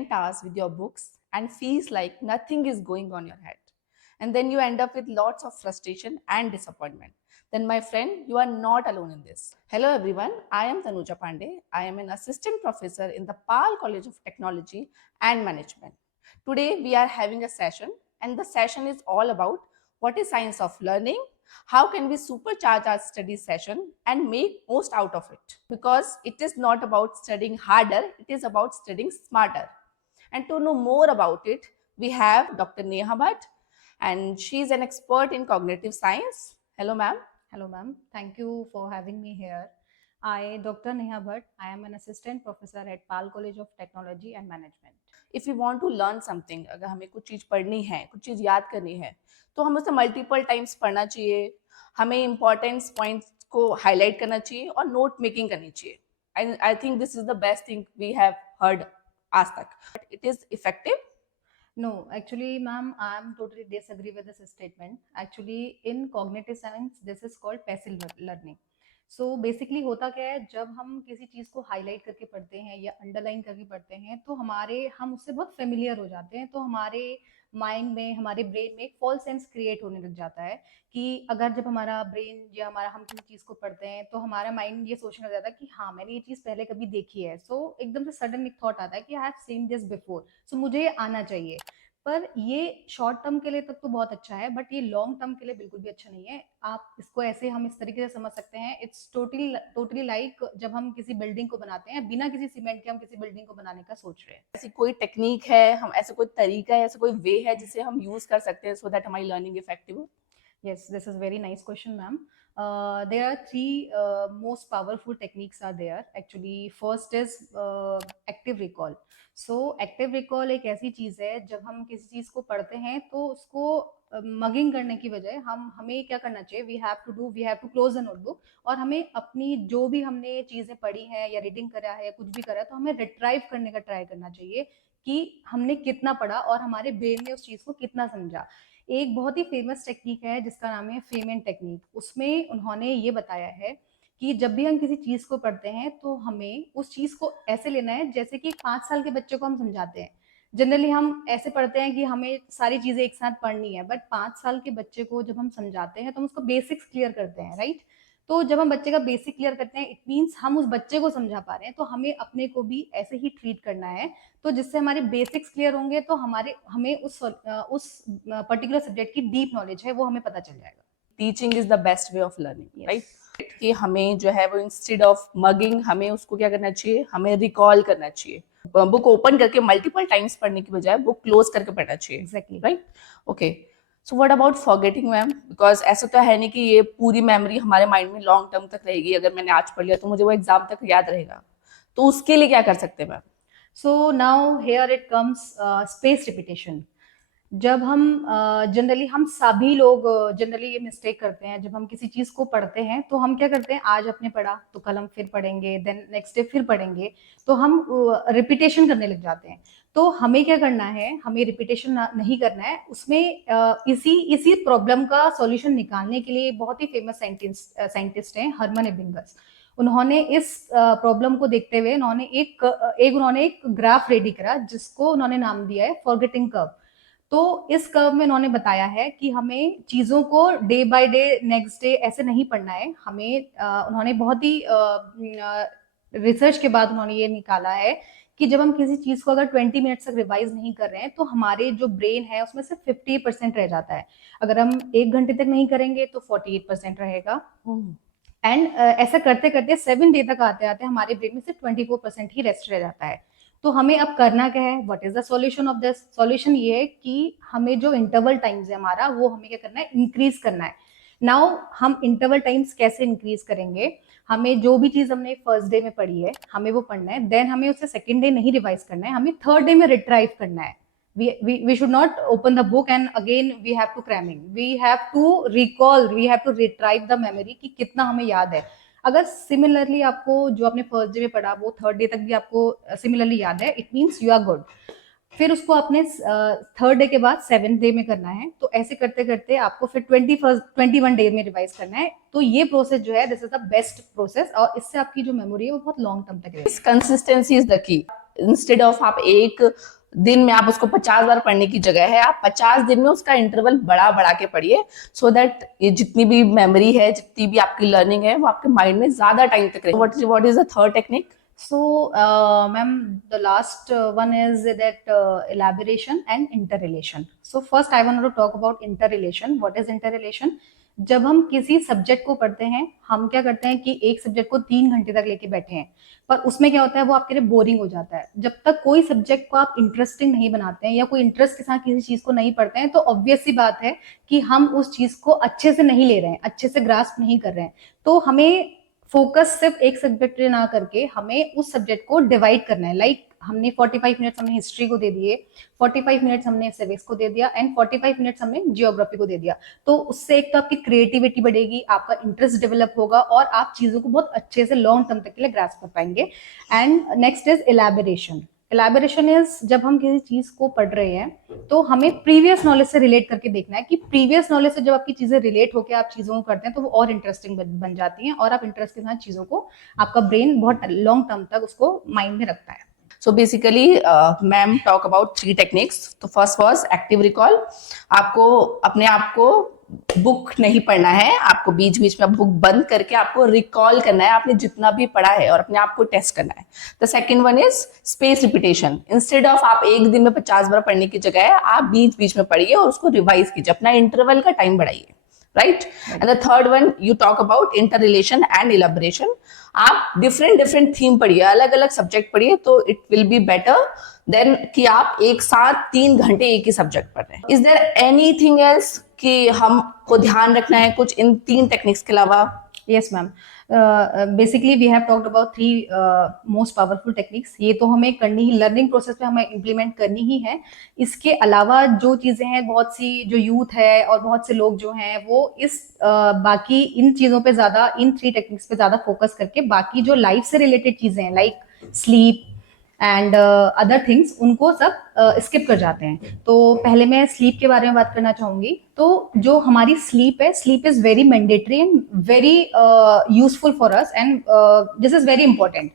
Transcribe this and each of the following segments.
spent hours with your books and feels like nothing is going on your head. And then you end up with lots of frustration and disappointment. Then my friend, you are not alone in this. Hello everyone, I am Tanuja Pandey. I am an assistant professor in the PAL College of Technology and Management. Today we are having a session, and the session is all about what is science of learning, how can we supercharge our study session and make most out of it. Because it is not about studying harder, it is about studying smarter. And to know more about it, we have Dr. Neha Bhatt, and she is an expert in cognitive science. Hello, ma'am. Hello, ma'am. Thank you for having me here. I, Dr. Neha Bhatt, I am an assistant professor at PAL College of Technology and Management. If we want to learn something, अगर हमें कुछ चीज़ पढ़नी है, कुछ चीज़ याद करनी है, तो हम उसे मल्टीपल टाइम्स पढ़ना चाहिए, हमें इम्पोर्टेंस पॉइंट्स को हाईलाइट करना चाहिए और नोट मेकिंग करनी चाहिए. I think this is the best thing we have heard आज तक. But it is effective? No, actually, ma'am, I am totally disagree with this statement. Actually, in cognitive science, this is called passive learning. So basically होता क्या है, जब हम किसी चीज़ को highlight करके पढ़ते हैं या अंडरलाइन करके पढ़ते हैं तो हम उससे बहुत फेमिलियर हो जाते हैं, तो हमारे माइंड में, हमारे ब्रेन में एक फॉल्स सेंस क्रिएट होने लग जाता है कि अगर जब हमारा ब्रेन या हम किसी चीज़ को पढ़ते हैं तो हमारा माइंड ये सोचने लग जाता है कि हाँ, मैंने ये चीज़ पहले कभी देखी है. सो एकदम से सडन एक थॉट आता है कि I have seen this before, so मुझे आना चाहिए. पर ये शॉर्ट टर्म के लिए तक तो बहुत अच्छा है, बट ये लॉन्ग टर्म के लिए बिल्कुल भी अच्छा नहीं है. आप इसको ऐसे हम इस तरीके से समझ सकते हैं, इट्स टोटली लाइक जब हम किसी बिल्डिंग को बनाते हैं, बिना किसी सीमेंट के हम किसी बिल्डिंग को बनाने का सोच रहे हैं. ऐसी कोई टेक्निक है, हम ऐसा कोई तरीका है, ऐसा कोई वे है जिसे हम यूज कर सकते हैं सो दैट हमारी लर्निंग इफेक्टिव हो? Yes, this is very nice question, ma'am. There are three most powerful techniques are there. Actually, first is active recall. So active recall एक ऐसी चीज़ है, जब हम किसी चीज़ को पढ़ते हैं तो उसको मगिंग करने की बजाय हमें क्या करना चाहिए, we have to close the notebook और हमें अपनी जो भी हमने चीज़ें पढ़ी हैं या रीडिंग करा है या कुछ भी करा है, तो हमें रिट्राइव करने का ट्राई करना चाहिए कि हमने कितना पढ़ा और हमारे ब्रेन ने उस चीज़ को कितना समझा. एक बहुत ही फेमस टेक्निक है जिसका नाम है फ्रीमेन टेक्निक. उसमें उन्होंने ये बताया है कि जब भी हम किसी चीज़ को पढ़ते हैं तो हमें उस चीज़ को ऐसे लेना है जैसे कि 5 साल के बच्चे को हम समझाते हैं. जनरली हम ऐसे पढ़ते हैं कि हमें सारी चीज़ें एक साथ पढ़नी है, बट 5 साल के बच्चे को जब हम समझाते हैं तो हम उसको बेसिक्स क्लियर करते हैं, राइट. तो जब हम बच्चे का बेसिक क्लियर करते हैं, इट मीन्स हम उस बच्चे को समझा पा रहे हैं, तो हमें अपने को भी ऐसे ही ट्रीट करना है. तो जिससे हमारे बेसिक्स क्लियर होंगे तो हमें उस पर्टिकुलर सब्जेक्ट की डीप नॉलेज है वो हमें पता चल जाएगा. Teaching is the best way of learning, right. कि हमें जो है वो इंस्टेड ऑफ मगिंग, हमें उसको क्या करना चाहिए, हमें रिकॉल करना चाहिए. बुक ओपन करके मल्टीपल टाइम्स पढ़ने की बजाय बुक क्लोज करके पढ़ना चाहिए. Exactly, right. Okay. So what about forgetting, ma'am? Because ऐसा तो है नहीं कि ये पूरी मेमोरी हमारे माइंड में लॉन्ग टर्म तक रहेगी. अगर मैंने आज पढ़ लिया तो मुझे वो एग्जाम तक याद रहेगा, तो उसके लिए क्या कर सकते हैं ma'am? So now here it comes space repetition. जब हम जनरली हम सभी लोग जनरली ये मिस्टेक करते हैं, जब हम किसी चीज़ को पढ़ते हैं तो हम क्या करते हैं, आज आपने पढ़ा तो कल हम फिर पढ़ेंगे, देन नेक्स्ट डे फिर पढ़ेंगे, तो हम रिपीटेशन करने लग जाते हैं. तो हमें क्या करना है, हमें रिपीटेशन नहीं करना है. उसमें इसी प्रॉब्लम का सॉल्यूशन निकालने के लिए बहुत ही फेमस साइंटिस्ट हैं हरमन एबिंगस. उन्होंने इस प्रॉब्लम को देखते हुए उन्होंने एक ग्राफ रेडी करा जिसको उन्होंने नाम दिया है फॉरगेटिंग कर्व. तो इस कर्व में उन्होंने बताया है कि हमें चीज़ों को day by day, next day ऐसे नहीं पढ़ना है. उन्होंने बहुत ही रिसर्च के बाद उन्होंने ये निकाला है कि जब हम किसी चीज़ को अगर 20 मिनट्स तक रिवाइज नहीं कर रहे हैं तो हमारे जो ब्रेन है उसमें से 50% रह जाता है. अगर हम 1 घंटे तक नहीं करेंगे तो 48% रहेगा. एंड ऐसा करते करते 7 डे तक आते आते हमारे ब्रेन में से 24% ही रेस्ट रह जाता है. तो हमें अब करना क्या है, what is the solution of this? Solution ये है कि हमें जो इंटरवल टाइम्स है हमारा, वो हमें क्या करना है, इंक्रीज करना है. नाउ हम इंटरवल टाइम्स कैसे इंक्रीज करेंगे? हमें जो भी चीज हमने फर्स्ट डे में पढ़ी है हमें वो पढ़ना है, देन हमें उसे सेकेंड डे नहीं रिवाइज करना है, हमें थर्ड डे में रिट्राइव करना है. we should not open the book and again we have to cramming. We have to recall, we have to retrieve the memory कि कितना हमें याद है. अगर सिमिलरली आपको जो आपने फर्स्ट डे में पढ़ा वो थर्ड डे तक भी आपको सिमिलरली याद है, it means you are good. फिर उसको आपने थर्ड डे के बाद 7th डे में करना है. तो ऐसे करते करते आपको फिर 21 डे में रिवाइज करना है. तो ये प्रोसेस जो है, this is the best process और इससे आपकी जो मेमोरी है वो बहुत लॉन्ग टर्म तक रहेगी. Consistency is the key. Instead of आप एक दिन में आप उसको 50 बार पढ़ने की जगह है आप 50 दिन में उसका इंटरवल बढ़ा बढ़ा के पढ़िए, सो दैट ये जितनी भी मेमोरी है, जितनी भी आपकी लर्निंग है, वो आपके माइंड में ज्यादा टाइम तक रहेगी. What is the third technique? So, ma'am, the last one is that elaboration and interrelation. So, first I want to talk about interrelation. What is interrelation? जब हम किसी सब्जेक्ट को पढ़ते हैं, हम क्या करते हैं कि एक सब्जेक्ट को 3 घंटे तक लेके बैठे हैं, पर उसमें क्या होता है, वो आपके लिए बोरिंग हो जाता है. जब तक कोई सब्जेक्ट को आप इंटरेस्टिंग नहीं बनाते हैं या कोई इंटरेस्ट के साथ किसी चीज को नहीं पढ़ते हैं, तो ऑब्वियस सी बात है कि हम उस चीज को अच्छे से नहीं ले रहे हैं, अच्छे से ग्रास्प नहीं कर रहे हैं. तो हमें फोकस सिर्फ एक सब्जेक्ट पे ना करके हमें उस सब्जेक्ट को डिवाइड करना है. लाइक हमने 45 मिनट्स हमने हिस्ट्री को दे दिए, 45 मिनट्स हमने सिविक्स को दे दिया एंड 45 मिनट्स हमने जियोग्राफी को दे दिया. तो उससे एक तो आपकी क्रिएटिविटी बढ़ेगी, आपका इंटरेस्ट डेवलप होगा और आप चीजों को बहुत अच्छे से लॉन्ग टर्म तक के लिए ग्रास्प कर पाएंगे. And next is elaboration. Elaboration is जब हम किसी चीज को पढ़ रहे हैं तो हमें प्रीवियस नॉलेज से रिलेट करके देखना है कि प्रीवियस नॉलेज से जब आपकी चीजें रिलेट होकर आप चीजों को करते हैं तो वो और इंटरेस्टिंग बन जाती हैं और आप इंटरेस्ट के साथ चीजों को आपका ब्रेन बहुत लॉन्ग टर्म तक उसको माइंड में रखता है. So basically, ma'am talk about 3 techniques. तो first was active recall. आपको अपने आप को बुक नहीं पढ़ना है, आपको बीच बीच में बुक बंद करके आपको रिकॉल करना है आपने जितना भी पढ़ा है और अपने आप को टेस्ट करना है. The second one is space repetition. Instead of आप एक दिन में 50 बार पढ़ने की जगह है आप बीच बीच में पढ़िए और उसको रिवाइज कीजिए, अपना इंटरवल का टाइम बढ़ाइए. Right. And the third one you talk about inter relation and elaboration. आप डिफरेंट थीम पढ़िए, अलग अलग सब्जेक्ट पढ़िए, तो it will be better than कि आप एक साथ 3 घंटे एक ही सब्जेक्ट पढ़ रहे हैं. इज देयर एनीथिंग एल्स कि हमको ध्यान रखना है कुछ इन 3 टेक्निक्स के अलावा? Yes, ma'am. Basically, we have talked about 3 most powerful techniques. ये तो हमें करनी ही, लर्निंग प्रोसेस में हमें इम्प्लीमेंट करनी ही है. इसके अलावा जो चीजें हैं, बहुत सी जो यूथ है और बहुत से लोग जो हैं वो इस बाकी इन चीजों पे ज्यादा, इन 3 टेक्निक्स पे ज्यादा फोकस करके बाकी जो लाइफ से रिलेटेड चीजें हैं like sleep and other things उनको सब स्किप कर जाते हैं. तो पहले मैं स्लीप के बारे में बात करना चाहूंगी. तो जो हमारी स्लीप है, sleep is very mandatory and very useful for us and this is very important.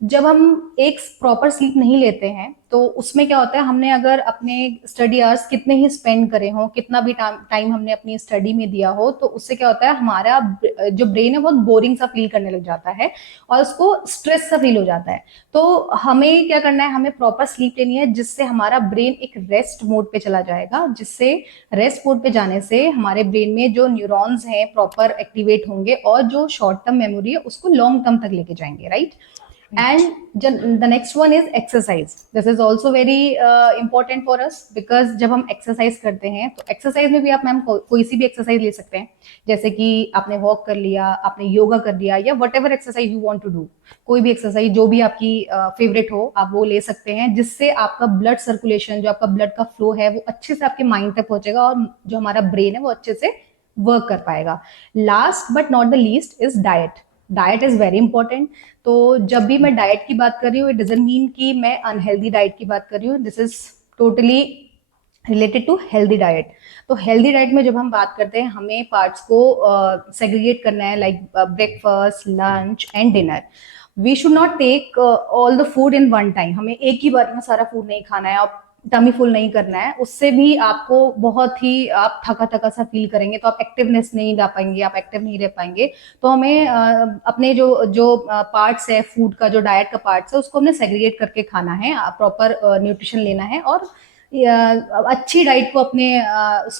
जब हम एक प्रॉपर स्लीप नहीं लेते हैं तो उसमें क्या होता है, हमने अगर अपने स्टडी आवर्स कितने ही स्पेंड करे हों, कितना भी टाइम हमने अपनी स्टडी में दिया हो, तो उससे क्या होता है, हमारा जो ब्रेन है बहुत बोरिंग सा फील करने लग जाता है और उसको स्ट्रेस सा फील हो जाता है. तो हमें क्या करना है, हमें प्रॉपर स्लीप लेनी है जिससे हमारा ब्रेन एक रेस्ट मोड पे चला जाएगा, जिससे रेस्ट मोड पे जाने से हमारे ब्रेन में जो न्यूरॉन्स हैं प्रॉपर एक्टिवेट होंगे और जो शॉर्ट टर्म मेमोरी है उसको लॉन्ग टर्म तक लेके जाएंगे. Right. And the next one is exercise. This is also very important for us because जब हम एक्सरसाइज करते हैं तो एक्सरसाइज में भी आप मैम कोई सी भी एक्सरसाइज ले सकते हैं, जैसे कि आपने वॉक कर लिया, आपने योगा कर लिया या whatever exercise you want to do. कोई भी एक्सरसाइज जो भी आपकी फेवरेट हो आप वो ले सकते हैं, जिससे आपका ब्लड सर्कुलेशन, जो आपका ब्लड का फ्लो है वो अच्छे से आपके माइंड तक पहुंचेगा और जो हमारा ब्रेन है वो अच्छे से वर्क कर पाएगा. Last but not the least is diet. Diet is very important. तो जब भी मैं डाइट की बात कर रही हूँ, इट डजंट मीन कि मैं अनहेल्दी डाइट की बात कर रही हूँ. This is totally related to healthy diet. तो हेल्दी डाइट में जब हम बात करते हैं हमें पार्ट्स को सेग्रीगेट करना है, like breakfast, lunch and dinner. We should not take all the food in one time. हमें एक ही बार में सारा फूड नहीं खाना है और टमी फुल नहीं करना है. उससे भी आपको बहुत ही आप थका थका सा फील करेंगे, तो आप एक्टिवनेस नहीं ला पाएंगे, आप एक्टिव नहीं रह पाएंगे. तो हमें अपने जो पार्ट्स है फूड का, जो डाइट का पार्ट्स है, उसको हमने सेग्रीगेट करके खाना है, प्रॉपर न्यूट्रिशन लेना है और अच्छी डाइट को अपने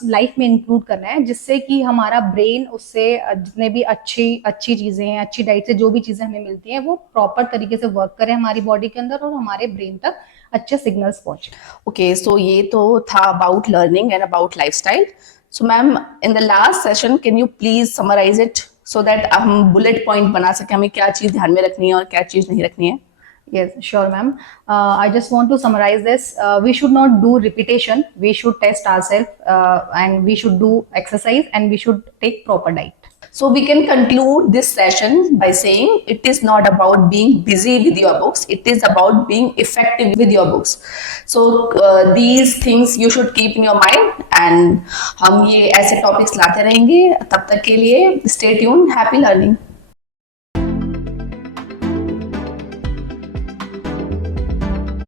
लाइफ में इंक्लूड करना है, जिससे कि हमारा ब्रेन उससे जितने भी अच्छी चीजें हैं, अच्छी डाइट से जो भी चीजें हमें मिलती हैं वो प्रॉपर तरीके से वर्क करे हमारी बॉडी के अंदर और हमारे ब्रेन तक अच्छे सिग्नल्स पहुंचे. ओके, सो ये तो था about learning and about lifestyle. So ma'am, in the last session can you please summarise it so that हम बुलेट पॉइंट बना सके, हमें क्या चीज ध्यान में रखनी है और क्या चीज नहीं रखनी है? Yes, sure, ma'am. I just want to summarize this. We should not do repetition. We should test ourselves and we should do exercise and we should take proper diet. So we can conclude this session by saying it is not about being busy with your books. It is about being effective with your books. So these things you should keep in your mind and हम ये ऐसे topics लाते रहेंगे. तब तक के लिए stay tuned. Happy learning.